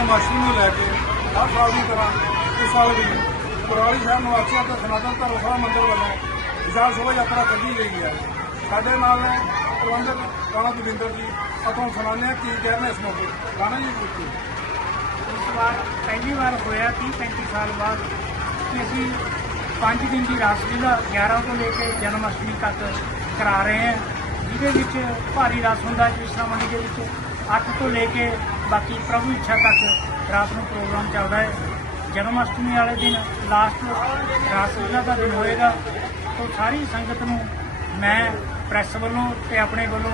ਜਨਮਾਸ਼ਟਮੀ ਨੂੰ ਲੈ ਕੇ ਹਰ ਸਾਲ ਦੀ ਤਰ੍ਹਾਂ, ਇਸ ਸਾਲ ਵੀ ਕੁਰਾਲੀ ਸਾਹਿਬ ਨਿਵਾਸੀਆਂ ਤੇ ਸਨਾਤਨ ਧਰਮ ਸਭਾ ਮੰਦਰ ਵੱਲੋਂ ਵਿਸ਼ਾਲ ਸ਼ੋਭਾ ਯਾਤਰਾ ਕੱਢੀ ਗਈ ਹੈ। ਸਾਡੇ ਨਾਲ ਨੇ ਪ੍ਰਬੰਧਕ ਰਾਣਾ ਜੋਗਿੰਦਰ ਜੀ, ਆਪਾਂ ਸੁਣਾਉਂਦੇ ਹਾਂ ਕੀ ਕਹਿਣਾ ਇਸ ਮੌਕੇ। ਰਾਣਾ ਜੀ, ਪੁੱਛੋ। ਇਸ ਵਾਰ ਪਹਿਲੀ ਵਾਰ ਹੋਇਆ 30 35 ਸਾਲ ਬਾਅਦ ਕਿ ਅਸੀਂ 5 ਦਿਨ ਦੀ ਰਾਸਲੀਲਾ 11 ਤੋਂ ਲੈ ਕੇ ਜਨਮ ਅਸ਼ਟਮੀ ਤੱਕ ਕਰਾ ਰਹੇ ਹਾਂ। ਜਿਹਦੇ ਵਿੱਚ ਭਾਰੀ ਰਸ ਹੁੰਦਾ ਹੈ ਕ੍ਰਿਸ਼ਨਾ ਮੰਡੀ ਦੇ ਵਿੱਚ 8 ਤੋਂ ਲੈ ਕੇ ਬਾਕੀ ਪ੍ਰਭੂ ਇੱਛਾ ਤੱਕ ਰਾਤ ਨੂੰ ਪ੍ਰੋਗਰਾਮ ਚੱਲਦਾ ਹੈ। ਜਨਮ ਅਸ਼ਟਮੀ ਵਾਲੇ ਦਿਨ ਲਾਸਟ ਰਾਸਲੀਲਾ ਦਾ ਦਿਨ ਹੋਏਗਾ। ਤੋਂ ਸਾਰੀ ਸੰਗਤ ਨੂੰ ਮੈਂ ਪ੍ਰੈਸ ਵੱਲੋਂ ਤੇ ਆਪਣੇ ਵੱਲੋਂ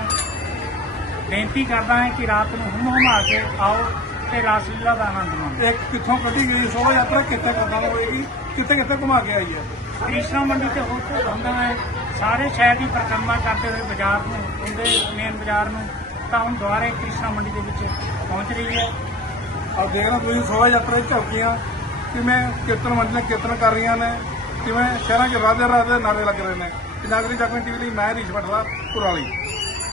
ਬੇਨਤੀ ਕਰਦਾ ਹਾਂ ਕਿ ਰਾਤ ਨੂੰ ਹੁੰਮ ਹੁਮਾ ਕੇ ਆਓ ਤੇ ਰਾਸਲੀਲਾ ਦਾ ਆਨੰਦ ਮਾਣੋ। ਇਹ ਕਿੱਥੋਂ ਕੱਢੀ ਗਈ ਸ਼ੋਭਾ ਯਾਤਰਾ? ਕਿੱਥੇ ਕਰਦਾ ਹੋਏਗੀ ਕਿੱਥੇ ਕਿੱਥੇ ਘੁਮਾ ਕੇ ਆਈ ਹੈ? ਕ੍ਰਿਸ਼ਨਾ ਮੰਡੀ ਤੇ ਹੋ ਕੇ ਹੁੰਦਾ ਹੈ। ਸਾਰੇ ਸ਼ਹਿਰ ਦੀ ਪਰਿਕਰਮਾ ਕਰਦੇ ਹੋਏ ਬਾਜ਼ਾਰ ਨੂੰ ਹੁੰਦੇ ਮੇਨ ਬਾਜ਼ਾਰ ਨੂੰ ਤਾਂ ਹੁਣ ਦੁਆਰੇ ਕ੍ਰਿਸ਼ਨਾ ਮੰਡੀ ਦੇ ਵਿੱਚ ਪਹੁੰਚ ਰਹੀ ਹੈ। ਔਰ ਦੇਖ ਲਓ ਤੁਸੀਂ ਸ਼ੋਭਾ ਯਾਤਰਾ ਦੀ ਝਲਕੀਆਂ, ਕਿਵੇਂ ਕੀਰਤਨ ਮੰਡਲੀਆਂ ਕੀਰਤਨ ਕਰ ਰਹੀਆਂ ਨੇ, ਕਿਵੇਂ ਸ਼ਹਿਰਾਂ 'ਚ ਰਾਧੇ ਰਾਧੇ ਨਾਰੇ ਲੱਗ ਰਹੇ ਨੇ। ਪੰਜਾਬੀ ਜਗਮਨ ਟੀਵੀ ਲਈ ਮੈਂ ਰਿਸ਼ਵਟਲਾ ਕੁਰਾਲੀ।